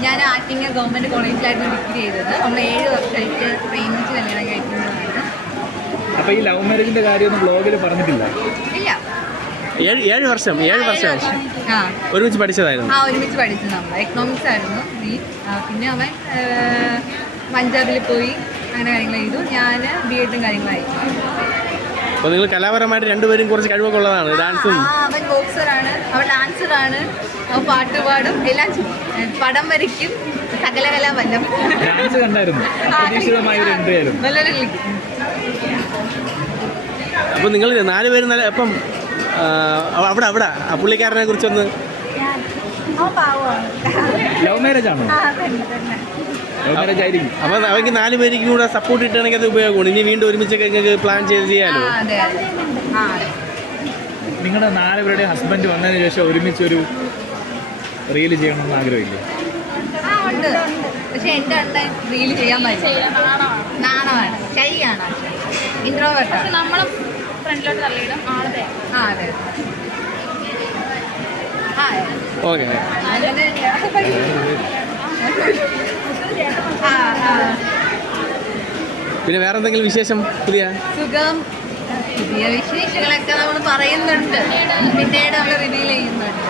ഞാൻ ആറ്റിങ്ങ government കോളേജിലായിരുന്നു degree ചെയ്തത്. നമ്മൾ ഏഴ് വർഷമായിട്ട് പ്രേമിച്ച് കല്യാണം കഴിക്കുന്നതാണ്. അപ്പോൾ ഈ ലവ് മാരേജിന്റെ കാര്യമൊന്നും ബ്ലോഗിൽ പറഞ്ഞിട്ടില്ല? ഇല്ല. ഏഴ് ഏഴ് വർഷം ഏഴ് വർഷം. ആ. ഒരുമിച്ച് പഠിച്ചതായിരുന്നു. ആ ഒരുമിച്ച് പഠിച്ചു നമ്മൾ എക്കണോമിക്സ് ആയിരുന്നു നീ. ആ, പിന്നെ അവൻ പഞ്ചാബിൽ പോയി. അങ്ങനെ കാര്യങ്ങൾ ചെയ്തു. ഞാൻ ബി എഡും കാര്യങ്ങളായി. അപ്പോൾ നിങ്ങൾ കലാപരമായിട്ട് രണ്ടുപേരും കുറച്ച് കഴിവൊക്കെ ഉള്ളതാണ് ഡാൻസും അവൻ ബോക്സറാണ് അവൻ ഡാൻസറാണ് അവൻ പാട്ട് പാടും എല്ലാം ചെയ്യും. പടം വരയ്ക്കും വല്ലം ഡാൻസ് കണ്ടായിരുന്നു. അപ്രതീക്ഷിതമായ ഒരു എൻട്രി ആയിരുന്നു. നല്ലൊരു ലിങ്ക് അപ്പോൾ നിങ്ങൾ നാലുപേരും നല്ല അപ്പം ആ, അവിടെ അവിടെ ആ പുള്ളിക്കാരനെ കുറിച്ചൊന്ന് ലവ് മാരേജ് ആണോ? ലവ് മാരേജ് ആയിരിക്കും. അപ്പോൾ അവർക്ക് നാല് പേർക്കും കൂടെ സപ്പോർട്ട് കിട്ടുകയാണെങ്കിൽ അത് ഉപയോഗമാണ്. ഇനി വീണ്ടും ഒരുമിച്ചൊക്കെ നിങ്ങൾക്ക് പ്ലാൻ ചെയ്ത് ചെയ്യാനോ ചെയ്യാമല്ലോ അതെ അതെ. ആ അതെ. നിങ്ങളുടെ നാലുപേരുടെ ഹസ്ബൻഡ് വന്നതിന് ശേഷം ഒരുമിച്ച് ഒരു റീൽ ചെയ്യണമെന്ന് ആഗ്രഹമില്ലേ? പക്ഷെ എന്റെ അണ്ണൻ റീൽ ചെയ്യാൻ പറ്റില്ല നാണമാണ് ശരിയാണ് ഇൻട്രോവേർട്ടാണ് നമ്മളും ഫ്രണ്ടിലോട്ട് തള്ളിയിടും. ആളെ ആ അതെ. ഓക്കെ. പിന്നെ വേറെ എന്തെങ്കിലും വിശേഷം പുതിയ? സുഖം. പുതിയ വിശേഷങ്ങളൊക്കെ നമ്മൾ പറയുന്നുണ്ട്. പിന്നീട് നമ്മൾ റിവീൽ ചെയ്യുന്നുണ്ട്.